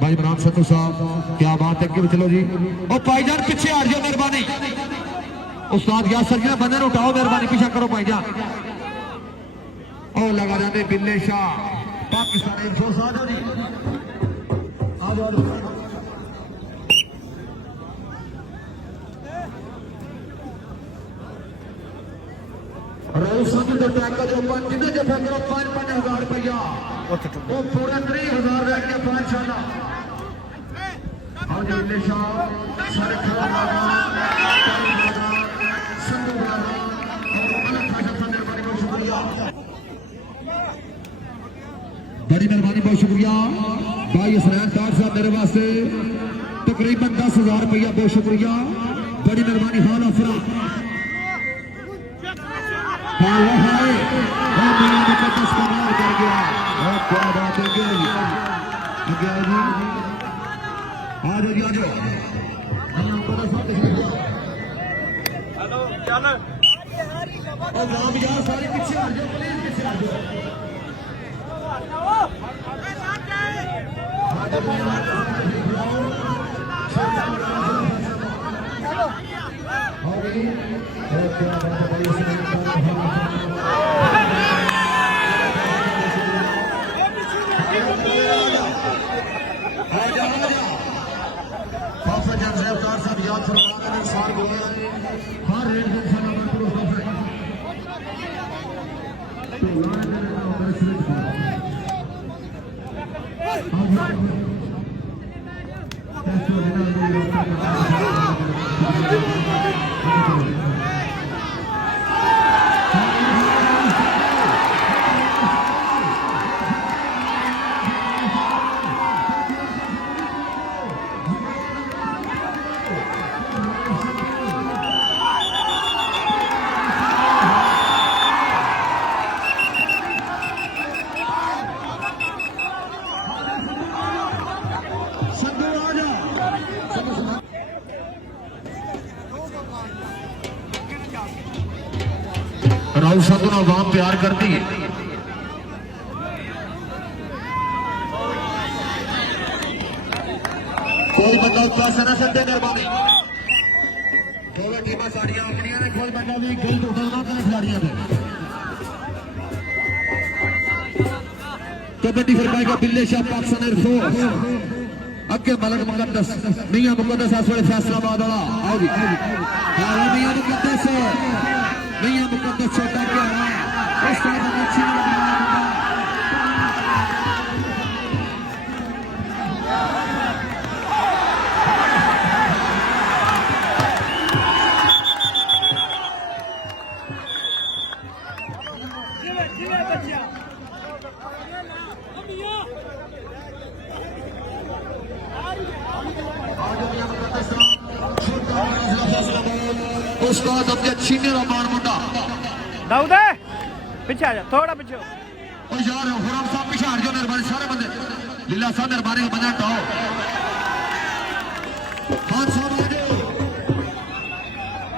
भाई इमरान सत्तू साहब क्या बात है कि चलो जी और भाईजान पीछे हट जाओ मेहरबानी उस्ताद यासर जी बंदे उठाओ मेहरबानी पीछा करो भाईजान और लगा जाते बिल्ले शाह पाकिस्तान एयरफोर्स आ जाओ जी आ जाओ जितने जफा करो 5,000 रुपया वो पूरे 30,000 रह गया 5 साल बड़ी मेहरबानी बहुत शुक्रिया भाई हसनैन ताज साहब मेरे वास्ते तकरीबन 10,000 रुपया बहुत शुक्रिया बड़ी मेहरबानी हाल अफरा कर गया क्या बात है सारे पीछे आ जाओ प्लीज पीछे आ राहुल साधु ना वहां प्यार करती है कोई बंदा पैसा ना सकते मेहरबानी दोनों टीमां साड़ियां अपनी ने कोई बंदा भी गलत उठा ना खिलाड़ियों ने कबड्डी फिर पाएगा बिल्ले शाह पाकिस्तान एयरफोर्स अगे मलक मुकद्दस मियां मुकद्दस इस वेले फैसलाबाद वाला आओ जी मियां मुकद्दस छोटा क्या इस तरह अच्छी उसका सबसे सीनियर अमान मुंडा दाऊद पीछे आ जा थोड़ा पीछे यार हुरम साहब पीछे हट जाओ मेहरबानी सारे बंदे लीला साहब मेहरबानी का बंदा हटाओ हाथ साहब आ जाओ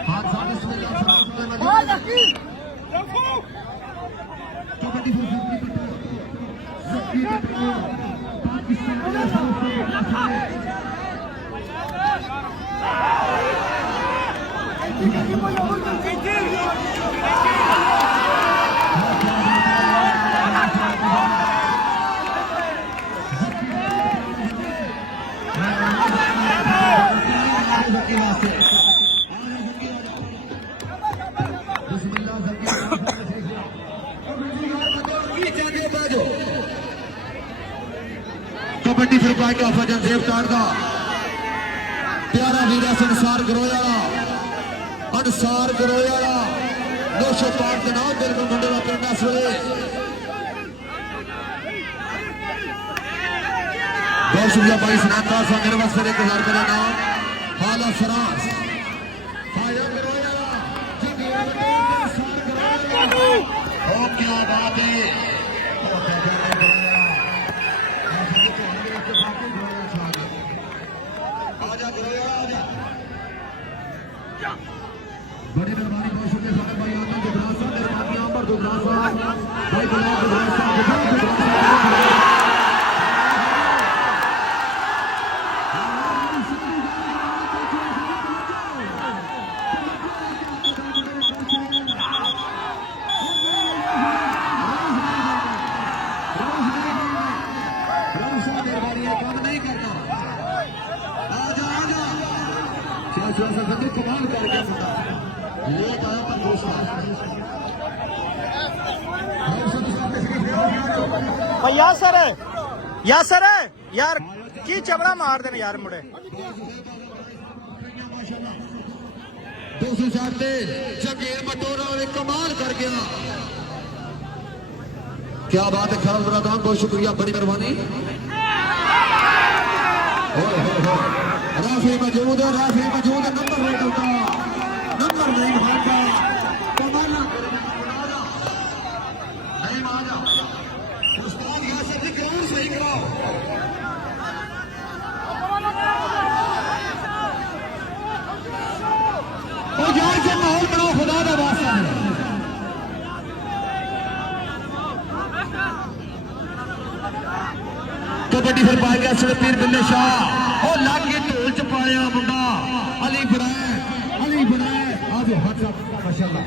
हाथ साहब कबड्डी फिर पाएगा फजन सेव कार्ड का प्यारा वीरा संसार गरोया नौशो पार के नाम बिल्कुल मुंडे का पिंडा सवे बहुत शुक्रिया भाई सनाता सा मेरे वास्ते 1,000 रुपये का नाम हाला फराज ओ क्या बात है बड़ी मेहरबानी बहुत शुक्रिया साहब भाई आते गुजरात साहब मेहरबानी आंबर गुजरात साहब भाई गुजरात साहब बादशाह मेहरबानी है काम नहीं करना आजा आजा क्या सुहास बंदे कमाल कर गया मुंडा लेट आया पर दोस्त यासर यार की चबड़ा मार देने यार मुड़े दूसरी साइड पे जगीर बटोरा और एक कमाल कर गया क्या बात है खरल बरादान बहुत शुक्रिया बड़ी मेहरबानी राफी मौजूद है नंबर नहीं होता नंबर नहीं भागता कमाल नहीं मारा उस्ताद यहाँ से ग्राउंड सही कराओ और यार से माहौल बनाओ खुदा का वास्ता है कबड्डी फिर पा गया पीर बिल्ले शाह और लाग के ढोल च पाया मुंडा अली बनाए आज हाथ माशाल्लाह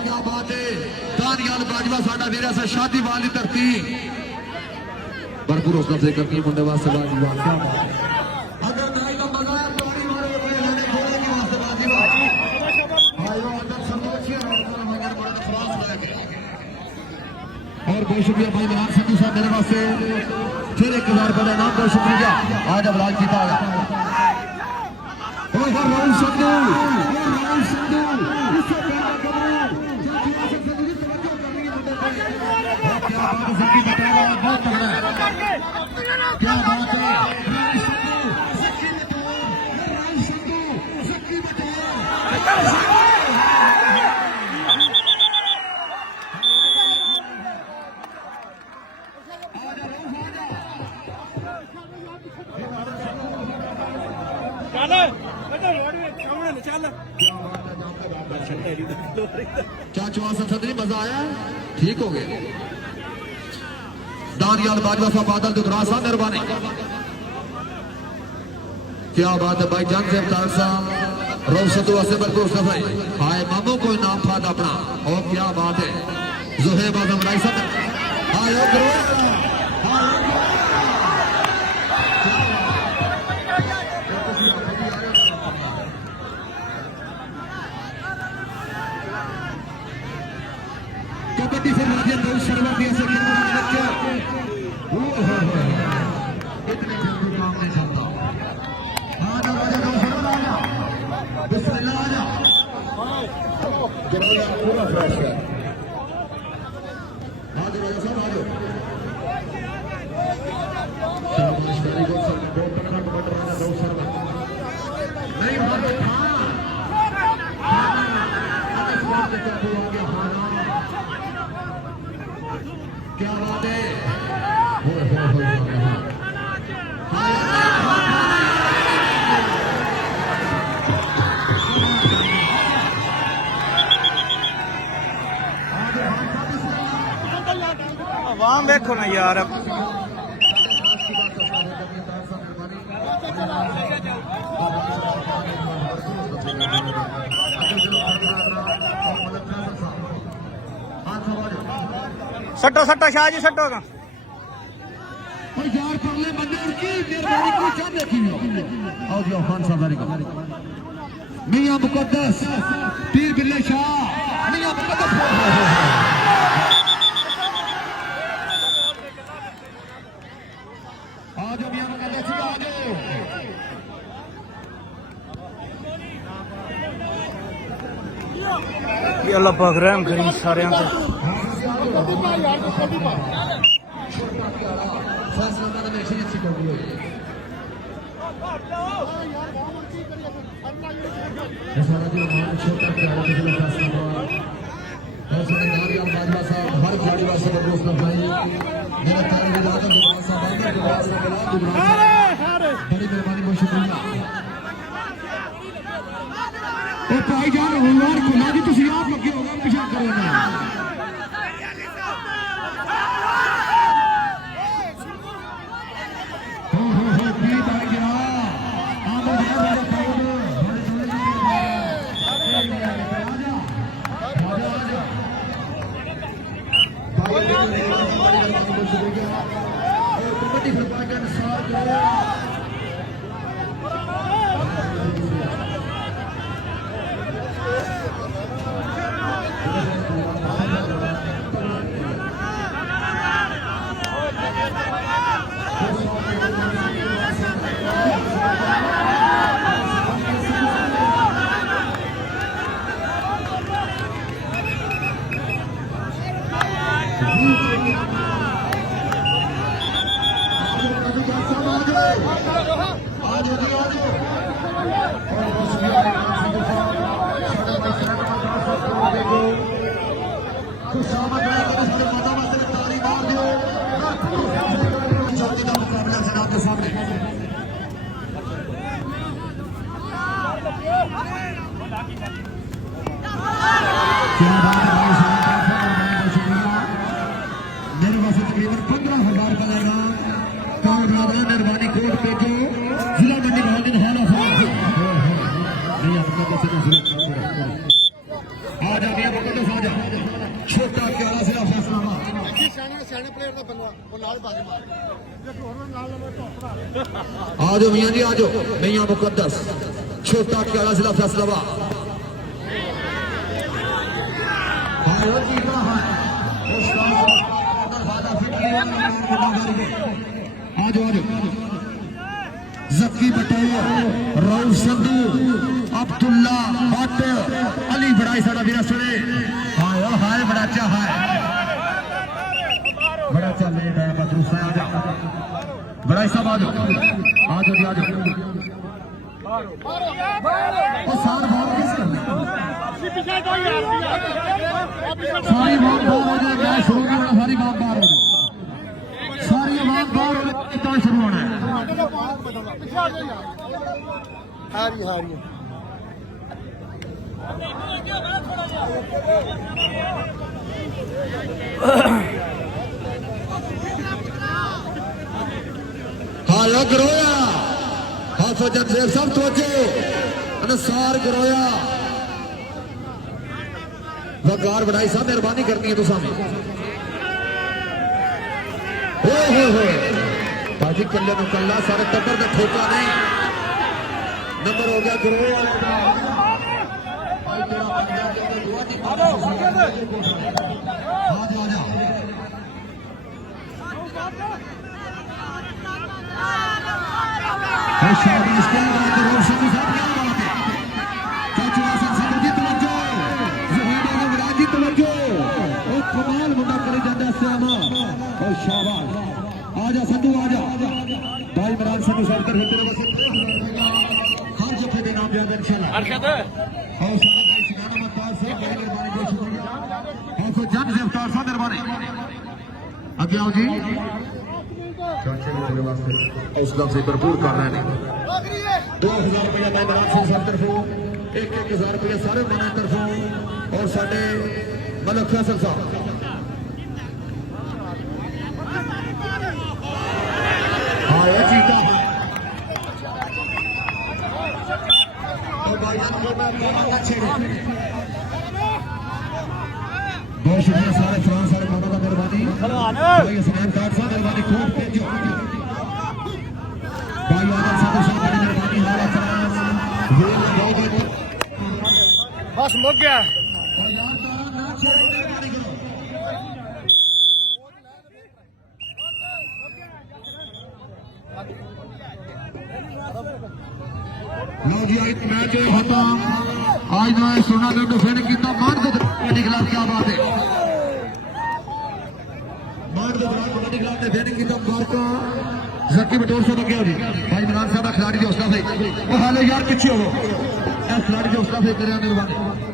क्या बात है दानियाल बाजवा साडा वीरा सा शादी वाली धरती भरपूर हौसला से करनी मुंडे वास्ते बाजवा क्या बात अगर नाई का मजा है पानी मारो अपने लेने खोले के वास्ते बाजवा आयो अंदर संतोषी और मगर बड़ा खलास लगे और बहुत शुक्रिया भाई मेहमान संधू साहब मेरे वास्ते फिर 1000 रुपए का नाम बहुत शुक्रिया आज अवलाद जीता गया राहुल संधू इससे पहले क्या बात है बहुत तगड़ा है क्या बात है चाचू सदरी मजा आया ठीक हो गया दानियाल बाजवा साहब बादल दुधरा साहब मेहरबानी क्या बात है भाई जान से अवतार साहब रोशतु भरपूर सफाई हाय मामो कोई नाम था अपना और क्या बात है जुहेब आजम राय साहब हाय कबड्डी से राजेंद्र बहुत शर्मा भी ऐसे खेलने लगे इतने जल्दी काम नहीं चलता आजा राजा का शर्मा आजा बिस्मिल्लाह आजा जरा पूरा फ्रेश है आजा राजा साहब आजा शाबाश वेरी गुड सर बहुत तगड़ा कबड्डी राजा बहुत शर्मा नहीं मारो क्या बात है वहां देखो ना यार सट्टो सट्टो शाह जी सट्टो का यार पगले बंदे की मेहरबानी की क्या देखी आओ जी खान साहब मियां मुकद्दस पीर बिल्ले शाह मियां मुकद्दस आ जाओ मियां मुकद्दस आ जाओ ये अल्लाह पाक रहम करी सारे पे हर खिलाड़ी वास्ते बहुत बड़ी मेहरबानी बहुत शुक्रिया भाईजान रविवार को ना जी तुम आप लगे होगा पिछा करो ना कबड्डी सरपंच सार मेरे पास तकरीबन 15,000 बनेगा निर्माणी कोर्ट पे जो जिला मंडी बहादुर हाना आ जाती है छोटा प्यारा सिला फैसला आ जाओ मियाँ जी आ जाओ मियाँ मुकद्दस छोटा प्यारा सिला फैसला आज जक्की बटोर राउफ संधू अब्दुल्ला भट्ट अली बड़ाई साड़ा वीरा सुने हाय हाय बड़ा अच्छा है बड़ा अच्छा लेट है बदरू से आ जाओ बड़ाई साहब आ जाओ सार भाव किस सारी बात बाहर हो जाए मैं शुरू नहीं होना सारी बात बाहर हो जाए सारी बात बाहर हो जाए शुरू होना है हारी हारी हाया गरोया हाफजन से सब तवज्जो अनुसार गरोया वकार बढ़ाई साहब मेहरबानी करनी है तो सामने हो बाजी कल्ले में कल्ला सारे टब्बर में ठोका नहीं नंबर हो गया गरोया कमाल मुंडा करे जाता श्यामा और शाबाश आजा संधू आजा भाई इमरान संधू सर कर हित हर जगह के नाम याद इंशाल्लाह अरशद और शाबाश भाई सिखाना मत पास से भाई मेहरबानी बहुत शुक्रिया और को जन से अवतार सा दरबार आगे आओ जी चाचा मेरे वास्ते इस्लाम से भरपूर कर रहे हैं 2000 रुपया मैं इमरान सिंह सर तरफों 1,000 रुपया सारे मना तरफों और साडे मलक फैसल साहब बहुत शुक्रिया सारे फ्रांस सारे माना का मेहरबानी भाई हसनैन कार्ड साहब मेहरबानी कोर्ट पे जो भाई आदम साहब बड़ी मेहरबानी हारा बस मुक गया लो जी आज मैच होता आज मैं सोना गंड फिर कितना मार दे कबड्डी खिलाफ क्या बात है मार दे कबड्डी खिलाफ ने फिर कितना मार को जक्की बटोर से लगे जी भाई इमरान साहब खिलाड़ी जो हौसला भाई वो हाले यार पीछे हो खिलाड़ी जो हौसला भाई करे मेहरबानी